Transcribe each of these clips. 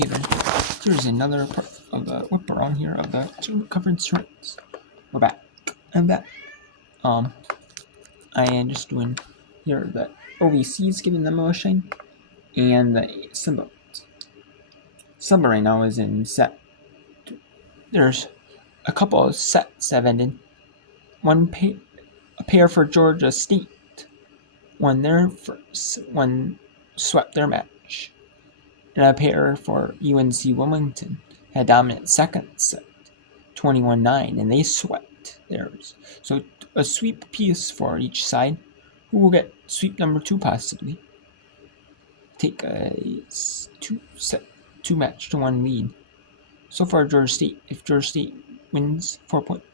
Okay, then here's another part of the whip around here of the conference tournaments. We're back. I'm back. I am just doing here the OVC's giving them a shine, and the Simba. Simba right now is in set. There's a couple of sets have ended. A pair for Georgia State won their first, swept their match, and a pair for UNC Wilmington had dominant second set, 21-9, and they swept theirs. So a sweep piece for each side. Who will get sweep number 2 possibly? Take a 2-match-to-1 lead. So far, Georgia State, if Georgia State wins 4 points,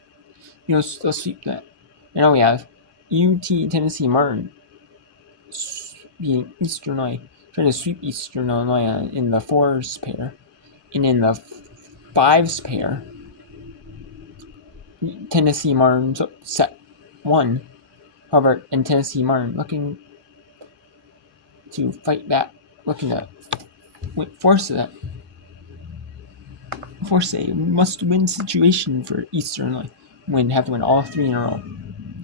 they'll sweep that. And now we have UT Tennessee Martin being Eastern Illinois, trying to sweep Eastern Illinois in the 4s pair. And in the 5s pair, Tennessee Martin took set 1. However, and Tennessee Martin looking to fight back, looking to force a must-win situation for Eastern Illinois. Have to win all 3 in a row.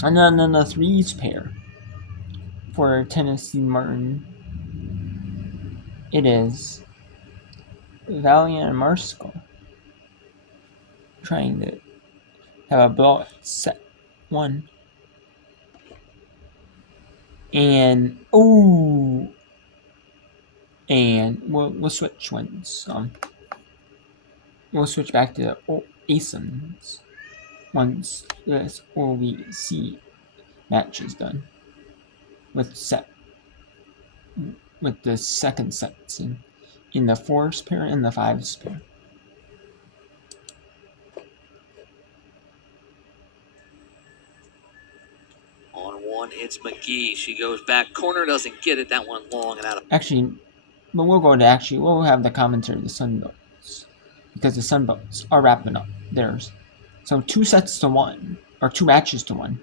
And then in the 3s pair for Tennessee Martin, it is Valiant and Marskell trying to have a blowout set 1. And we'll switch ones. We'll switch back to the ASINs once this OVC match is done with the second sets in the 4s pair and the 5s pair. On one, it's McGee. She goes back. Corner doesn't get it. That one long and out of. But we'll have the commentary of the Sunbelts, because the Sunbelts are wrapping up theirs. So 2 sets to 1, or 2 matches to 1.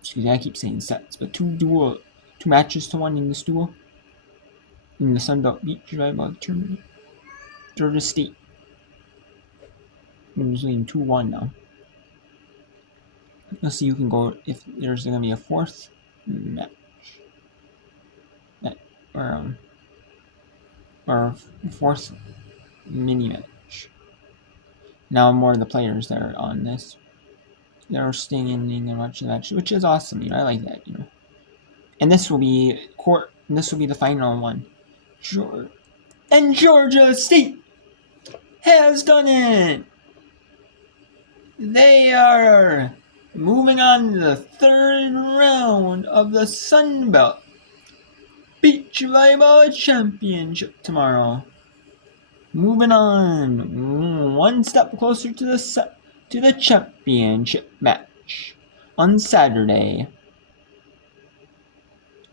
Excuse me, I keep saying sets, but 2 matches to 1 in this duel. In the Sunbelt Beach Volleyball Tournament. Georgia State. We're losing 2-1 now. Let's see who can go if there's going to be a 4th match. Or 4th mini match. Now more of the players that are on this, they're staying in and watching the match, which is awesome. I like that. And this will be the final one. And Georgia State has done it. They are moving on to the 3rd round of the Sunbelt Beach Volleyball Championship tomorrow. Moving on, 1 step closer to the championship match on Saturday.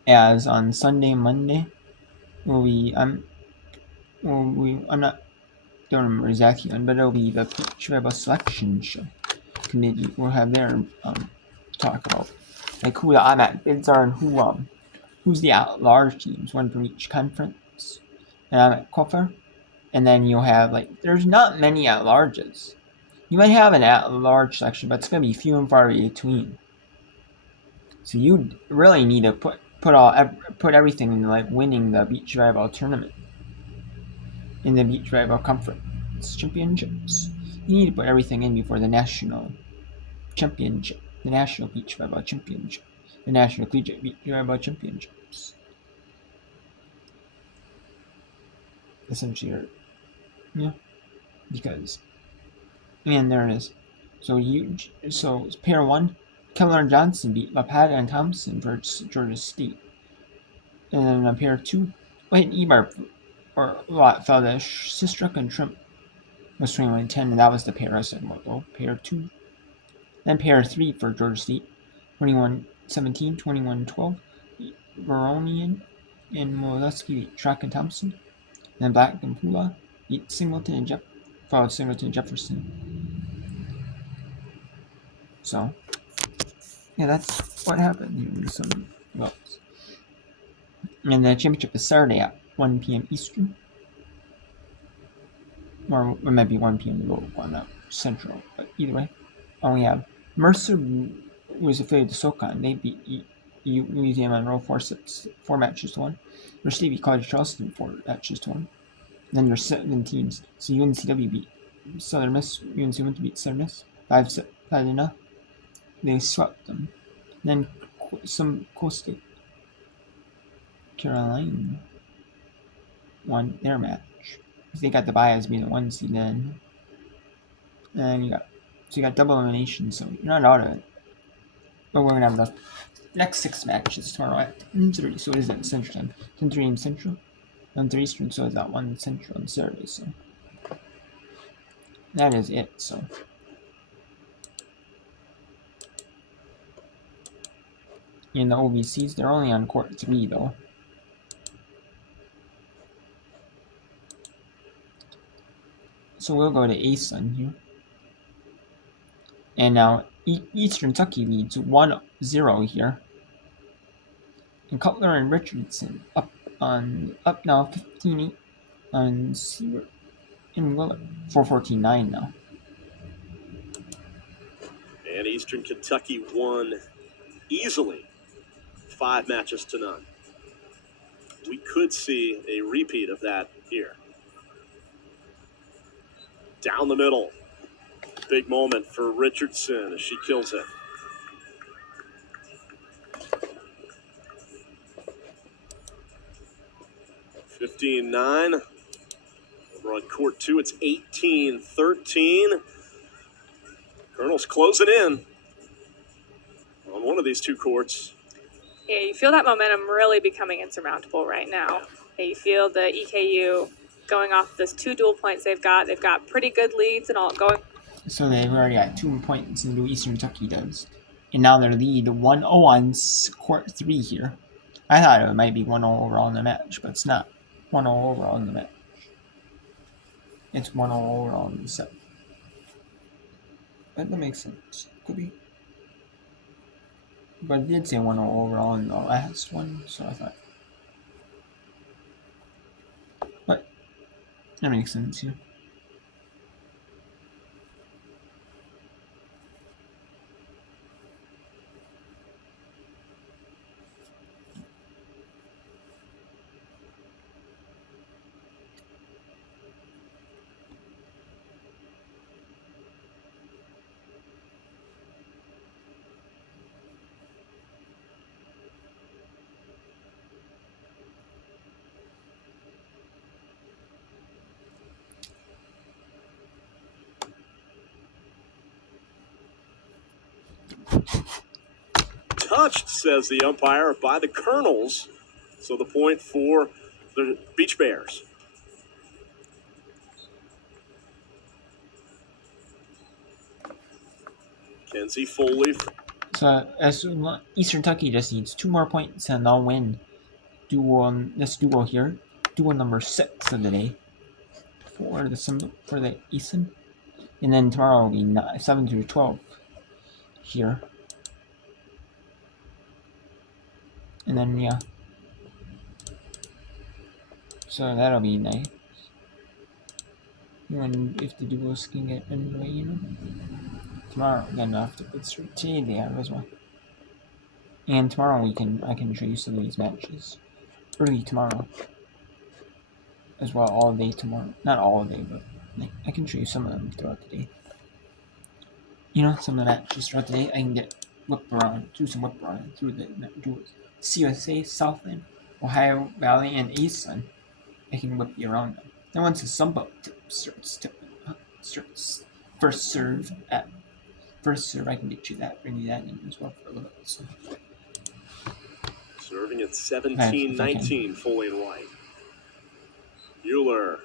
As on Sunday and Monday, I'm not don't remember exactly when, but it'll be the Beach Volleyball Selection Show committee. We'll have their talk about like who the automatic bids are and who's the at-large teams, one from each conference, and automatic qualifier. And then you'll have there's not many at-larges. You might have an at-large section, but it's gonna be few and far between. So you really need to put everything in winning the beach volleyball tournament in the beach volleyball conference championships. You need to put everything in before the national championship, the national beach volleyball championship, the national collegiate beach volleyball championships. Essentially, because there it is. So pair 1, Keller and Johnson beat LaPata and Thompson for Georgia State. And then pair 2, Leighton Ebar or fell to Sistruk and Shrimp was 21-10, and that was the pair I said about pair 2. Then pair 3 for Georgia State, 21-17, 21-12, Veronian and Molesky beat Schrock and Thompson. Then Black and Pula beat Singleton and Jefferson. So, that's what happened here in some votes. And the championship is Saturday at 1 p.m. Eastern. or it might be 1 p.m. local on Central, but either way. We have Mercer was affiliated to SoCon. They beat Louisiana Monroe 4 matches to 1. Their State beat College Charleston 4 matches to 1. And then there's 7 teams. So UNCW beat Southern Miss. UNC went to beat Southern Miss 5-0. They swept them. Then some Coastal Carolina won their match. They got the bye as being the 1 seed then. And you got double elimination, so you're not out of it. But we're gonna have the next 6 matches tomorrow at 10:30. So it is at Central Time. 10:30 a.m. Central, 1:30 Eastern. So it's at 1 Central on Saturday. So that is it. So in the OVCs, they're only on court 3 though. So we'll go to ASUN here. And now Eastern Kentucky leads 1-0 here. And Cutler and Richardson up now 15-8 on Seward and Willard. 4-14-9 now. And Eastern Kentucky won easily 5 matches to none. We could see a repeat of that here. Down the middle. Big moment for Richardson as she kills it. (15-9). Over on court 2, it's 18-13. Colonel's closing in on one of these 2 courts. Yeah, you feel that momentum really becoming insurmountable right now. Yeah, you feel the EKU going off those 2 dual points they've got. They've got pretty good leads and all going. So they've already got 2 points into Eastern Kentucky does. And now their lead 1-0 on court 3 here. I thought it might be 1-0 overall in the match, but it's not 1-0 overall in the match. It's 1-0 overall in the set. But that makes sense. Could be. But it did say 1-0 overall in the last one, so I thought. But that makes sense, yeah. Touched, says the umpire, by the Colonels. So the point for the Beach Bears. Kenzie Foley. So Eastern Kentucky just needs 2 more points and they'll win this duel here. Duel number 6 of the day for the Eastern. And then tomorrow will be 7-12 here. And then, yeah. So that'll be nice. And if the duels can get underway, you know. Tomorrow, then after today they have as well. And tomorrow I can show you some of these matches. Early tomorrow. As well, all day tomorrow. Not all day, but I can show you some of them throughout the day. You know, some of the matches throughout the day, I can do some whip around through the duels. CUSA, Southland, Ohio Valley, and ASUN. I can whip you around them. Then once the sub up starts first serve, I can get you that, bring you that in as well for a little bit. So. Serving at 17-19, Foley and White. Mueller.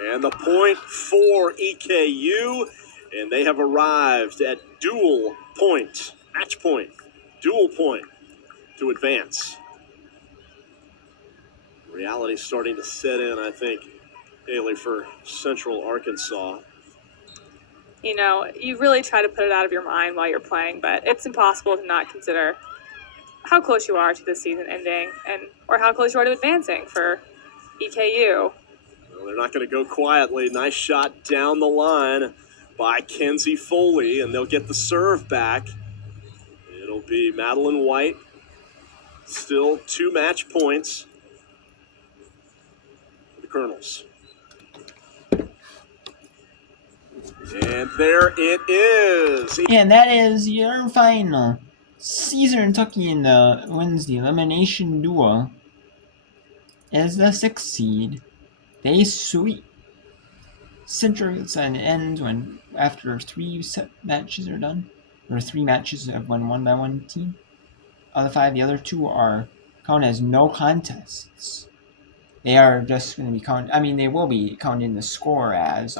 And the point for EKU. And they have arrived at match point, dual point to advance. Reality's starting to set in, I think, Haley, for Central Arkansas. You know, you really try to put it out of your mind while you're playing, but it's impossible to not consider how close you are to the season ending or how close you are to advancing for EKU. Well, Well, they're not going to go quietly. Nice shot down the line by Kenzie Foley, and they'll get the serve back. It'll be Madeline White. Still 2 match points for the Colonels. And there it is. And that is your final. Caesar Kentucky in the wins the elimination duel as the 6th seed. They sweep Central, and it ends when after 3 set matches are done, or 3 matches have been won by one team. Of the 5, the other 2 are counted as no contests. They are just going to be counted. I mean, they will be counting the score as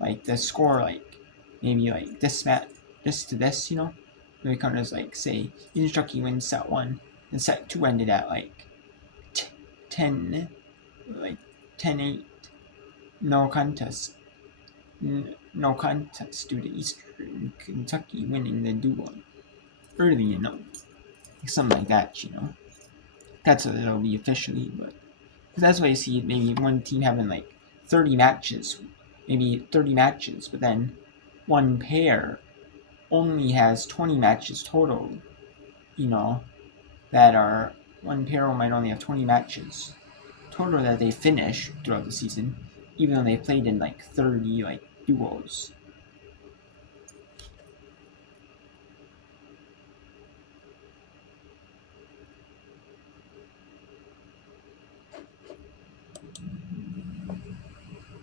like the score, like maybe like this match, this to this, you know. They count as like, say, Kentucky wins set 1, and set 2 ended at like 10, like 10-8. No contest. No contest due to Eastern Kentucky winning the duel early, you know. Something like that, you know. That's what it'll be officially, but that's why you see maybe one team having like 30 matches, but then one pair only has 20 matches total, you know, that are, one pair might only have 20 matches total that they finish throughout the season, even though they played in like 30 like duels.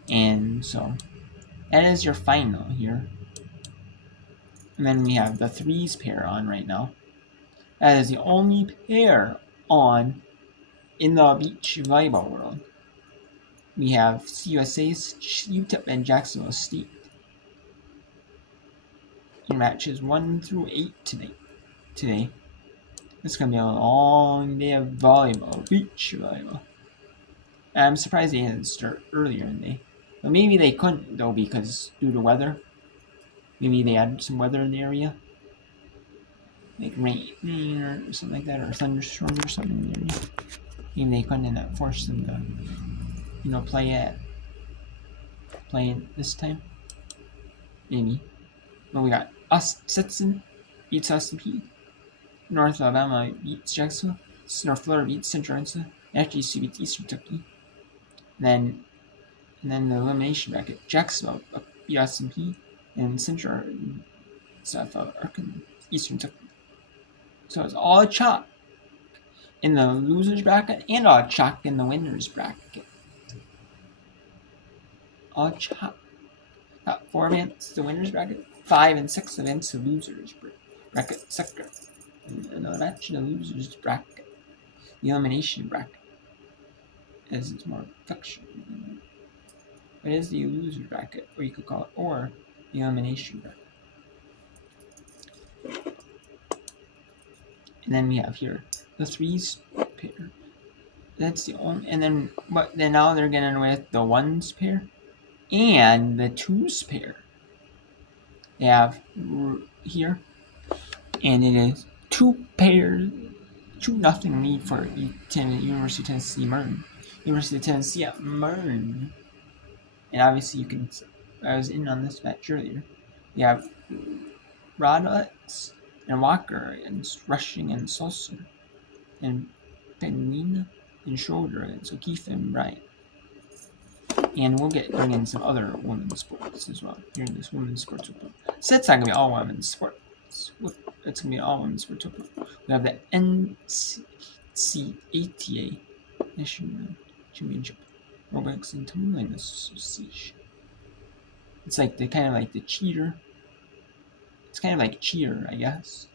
And so that is your final here. And then we have the 3s pair on right now. That is the only pair on in the beach volleyball world. We have CUSA's UTEP and Jacksonville State in matches 1 through 8 today. It's going to be a long day of volleyball, beach volleyball. And I'm surprised they didn't start earlier in the day. But maybe they couldn't, though, because due to weather. Maybe they had some weather in the area. Like rain or something like that, or thunderstorm or something in the area. Maybe they couldn't, and that forced them to, you know, play this time. Maybe. But we got Stetson beats SCP. North Alabama beats Jacksonville. North Florida beats Central Arkansas. FGC beats Eastern Kentucky. And then the elimination bracket: Jacksonville beat S&P, and Central South Arkansas, Eastern Kentucky. So it's all chalk in the losers bracket and all chalk in the winners bracket. All chalk. Top 4 events the winners bracket, 5 and 6 events the losers bracket. Second, another match in the losers bracket. The elimination bracket, as it's more fiction. It is the loser bracket, or you could call it, or the elimination bracket. And then we have here the 3s pair. That's the only, and then now they're getting with the 1s pair and the 2s pair. They have here, and it is 2-0 lead for University of Tennessee Mern. University of Tennessee at Mern. And obviously I was in on this match earlier. You have Rodlets and Walker against Rushing and Sulcer, and Penina and Schroeder against O'Keefe and Bryant. And we'll bring in some other women's sports as well here in this women's sports report. So it's not going to be all women's sports. It's going to be all women's sports report. We have the NCAA National Championship Aerobics and Tumbling Association. It's like the kind of like the cheater. It's kind of like cheer, I guess.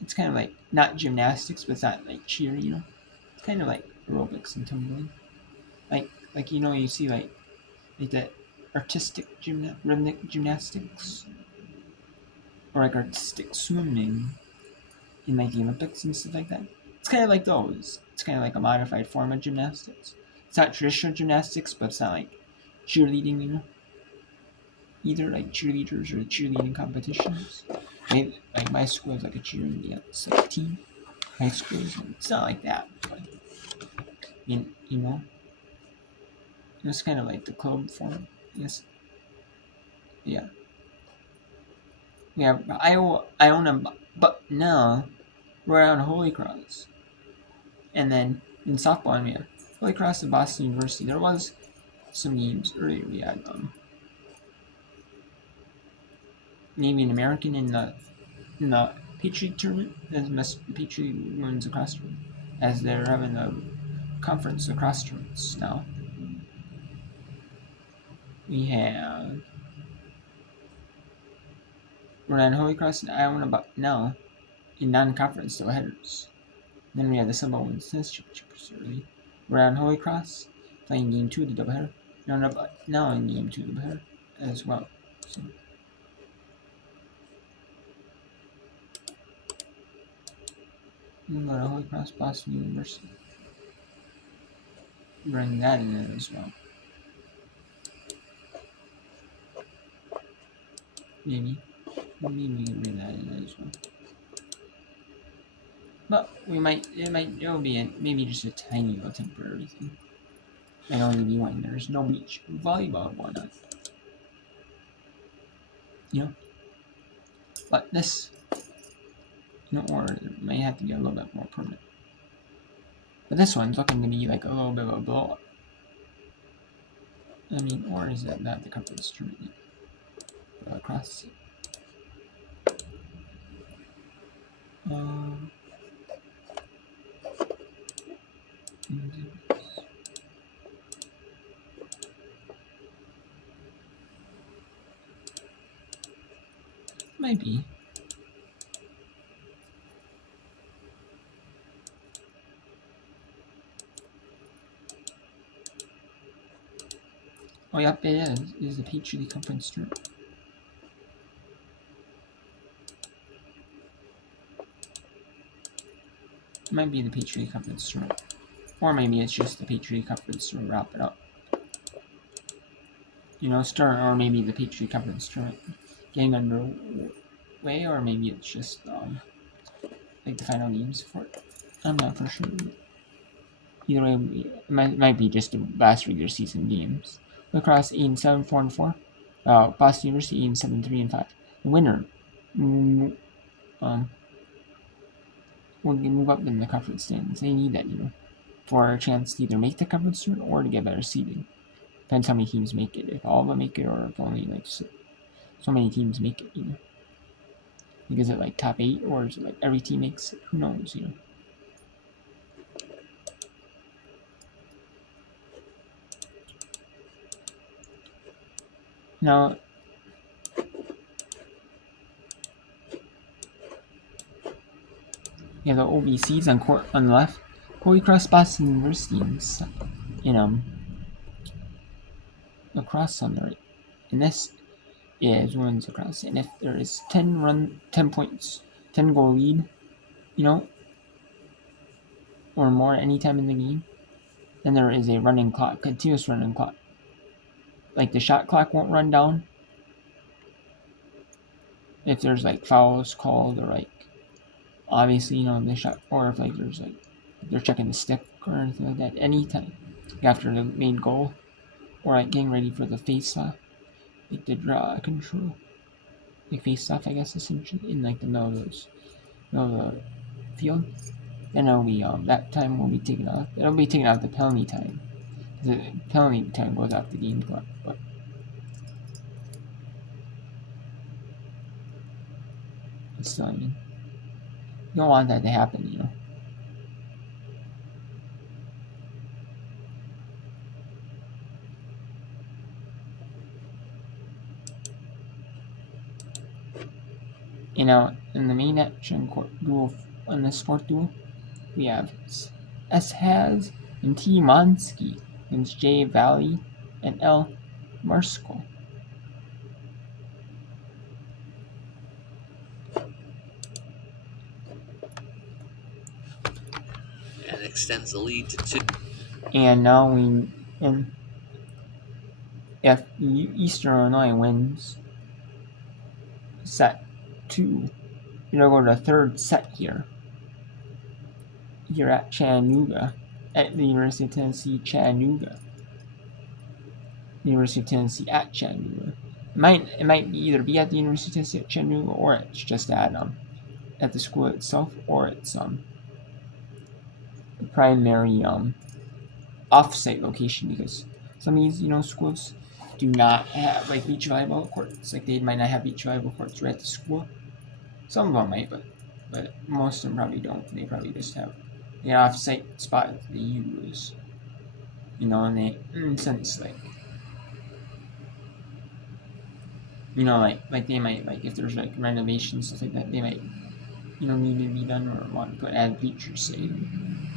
It's kind of like not gymnastics, but it's not like cheer, you know. It's kind of like aerobics and tumbling. Like you know, you see like the artistic rhythmic gymnastics, or like artistic swimming in like the Olympics and stuff like that. It's kind of like those. It's kind of like a modified form of gymnastics. It's not traditional gymnastics, but it's not like cheerleading, you know. Either like cheerleaders or cheerleading competitions. Maybe, like my school is like a cheerleading like team. High schools, it's not like that, but you know. It's kind of like the club form, yes. Yeah. We have Iona, but now we're on Holy Cross. And then in softball, we have Holy Cross and Boston University. There was some games earlier. We had maybe an American in the Patriot tournament. The Patriot women's lacrosse tournament, as they're having a conference lacrosse tournaments now. We have Rhode Island Holy Cross and Iona, but now in non-conference headers. Then we have the Sunbelt Women's Tennis Championships early. Rhode Island Holy Cross playing Game 2 of the doubleheader. Now in Game 2 of the doubleheader as well. So. Go to Holy Cross, Boston University. Bring that in there as well. Maybe we can bring that in there as well. But it'll be maybe just a tiny little temporary thing. Might only be when there's no beach volleyball going on. You know? But this, or it might have to be a little bit more permanent. But this one's looking to be like a little bit of a blow up. I mean, or is it not the conference tournament across? Might be. Oh, yep, it is. It is the Patriot Conference tournament. It might be the Patriot Conference tournament. Or maybe it's just the Patriot Conference to wrap it up. Or maybe the Patriot Conference tournament getting underway, or maybe it's just like the final games for it. I'm not for sure. Either way, it might be just the last regular season games. Lacrosse 8-7, 4-4. Boston University 8-7, 3-5. The winner will move up in the conference standings. They need that, for a chance to either make the conference tournament or to get better seeding. Depends how many teams make it. If all of them make it, or if only like so many teams make it, Like, is it like top 8, or is it like every team makes it? Who knows, Now, the OBCs on the left. Holy Cross, Boston University, in lacrosse on the right. And this is women's lacrosse. And if there is 10 points, 10 goal lead, or more anytime in the game, then there is a running clock, continuous running clock. Like the shot clock won't run down if there's like fouls called, or like obviously the shot, or if like there's like they're checking the stick or anything like that. Anytime after the main goal, or like getting ready for the face-off, like the draw control, like face-off, I guess, essentially in like the middle of the field. Then it'll be that time will be taken off. It'll be taken out the penalty time. The penalty time goes off the game clock, but still, I mean, you don't want that to happen, In the main action court duel, on the sport duel, we have S. Has and T. Monsky against J. Valley and L. Marskal. And extends the lead to 2. And now if Eastern Illinois wins set 2, you're going to go to the third set here at Chattanooga, at the University of Tennessee, Chattanooga. University of Tennessee at Chattanooga. It might either be at the University of Tennessee at Chattanooga, or it's just at the school itself, or it's the primary off-site location, because some of these schools do not have like beach volleyball courts. Like they might not have beach volleyball courts right at the school. Some of them might, but most of them probably don't. They probably just have the off-site spot that they use. And they, in a sense, like like they might, like if there's like renovations, stuff like that, they might need to be done, or want to add bleachers, say,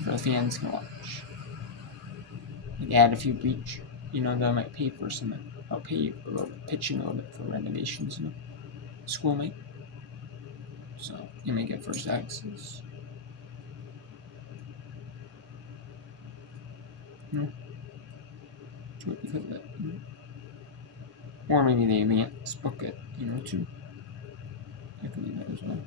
for the fans can watch. Like add a few bleachers. They might pay for some. I'll pay for a little bit, pitching a little bit for renovations. School might. So you may get first access. To it because of that. Or maybe they advance book it, too. That could be that as well.